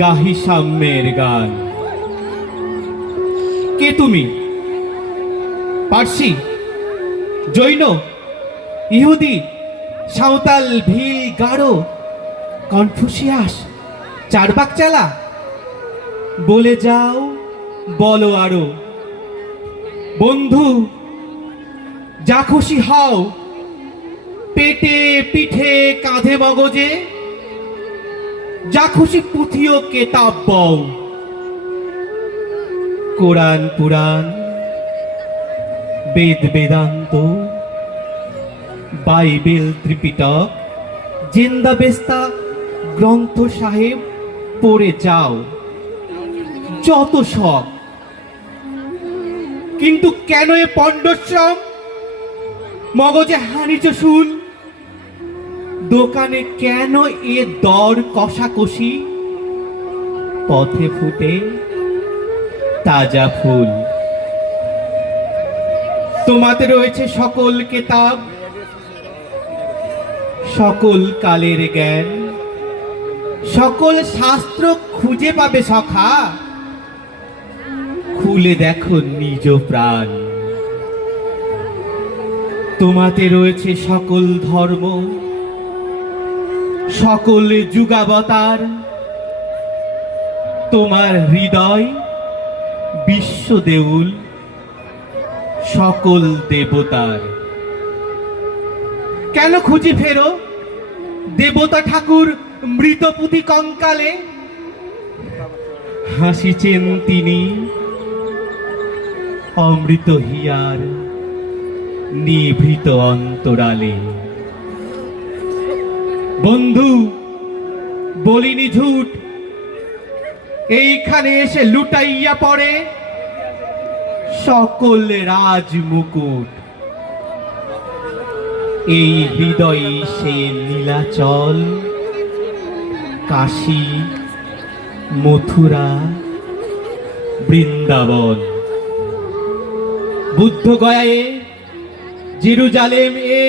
গাহি সাম্যের গান। কে তুমি? পার্সি, জৈন, ইহুদি, সাঁওতাল, ভিল, গারো, কনফুসিয়াস, চারবাক চালা? বলে যাও, বলো আরো। বন্ধু, যা খুশি হও, পেটে পিঠে কাঁধে মগজে, যা খুশি পুঁথি ও কেতাব বও। কোরআন পুরাণ, বেদ বেদান্ত, বাইবেল ত্রিপিটক, জিন্দা বেস্তা গ্রন্থ সাহেব পড়ে যাও, যত সব। কিন্তু কেন এ পণ্ডশ্রম, মগজে হানিচ শুল? দোকানে কেন এ দর কষাকষি? পথে ফুটে তাজা ফুল। তোমাতে রয়েছে সকল কেতাব, সকল কালের জ্ঞান, সকল শাস্ত্র খুঁজে পাবে সখা। খুলে দেখো নিজ প্রাণ। তোমাতে রয়েছে সকল ধর্ম, সকল যুগাবতার। তোমার হৃদয় বিশ্ব দেউল, সকল দেবতার। কেন খুঁজি ফেরো দেবতা ঠাকুর মৃত পুঁথি কঙ্কালে? হাসিছেন তিনি অমৃত হিয়ার নিভৃত অন্তরালে। বন্ধু, বলিনি ঝুট, এইখানে এসে লুটাইয়া পড়ে সকল রাজ মুকুট। এই হৃদয়ে সে নীলাচল, কাশী, মথুরা, বৃন্দাবন, বুদ্ধ গয়ায়ে, জেরুজালেম এ,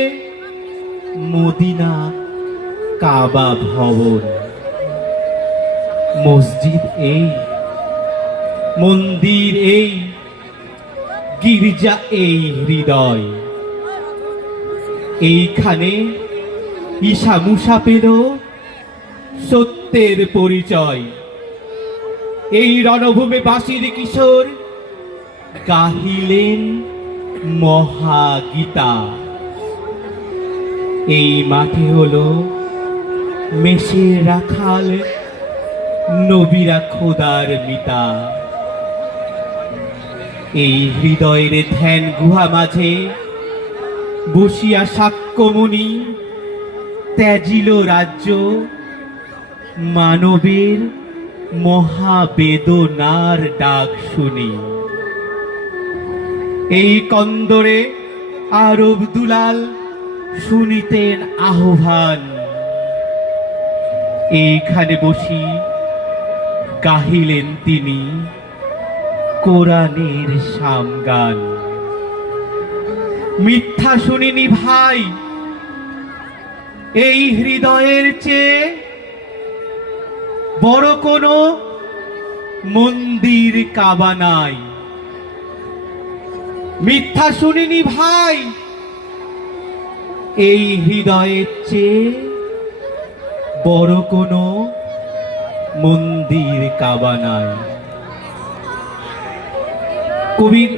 মদিনা, কাবা ভবন। মসজিদ এই, মন্দির এই, গির্জা এই হৃদয়। এইখানে ঈশা মুসা পেল সত্যের পরিচয়। এই রণভূমে বাঁশির কিশোর গাহিলেন মহাগীতা। এই মাঠে হলো মেষের রাখাল, নবীরা খোদার মিতা। এই হৃদয়ের ধ্যান গুহা মাঝে বসিয়া সাক্ষ্যমণি ত্যাজিল রাজ্য, মানবের মহাবেদনার ডাক শুনি। এই কন্দরে আরব দুলাল শুনিতেন আহ্বান। এইখানে বসি গাহিলেন তিনি কোরআনের সামগান। মিথ্যা শুনিনি ভাই, এই হৃদয়ের চেয়ে বড় কোনো মন্দির কাবা নাই। মিথ্যা শুনিনি ভাই, এই হৃদয়ের চেয়ে বড় কোনো মন্দির কাবা নাই। কবির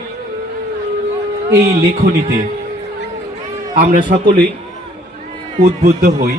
এই লেখনীতে আমরা সকলেই উদ্বুদ্ধ হই।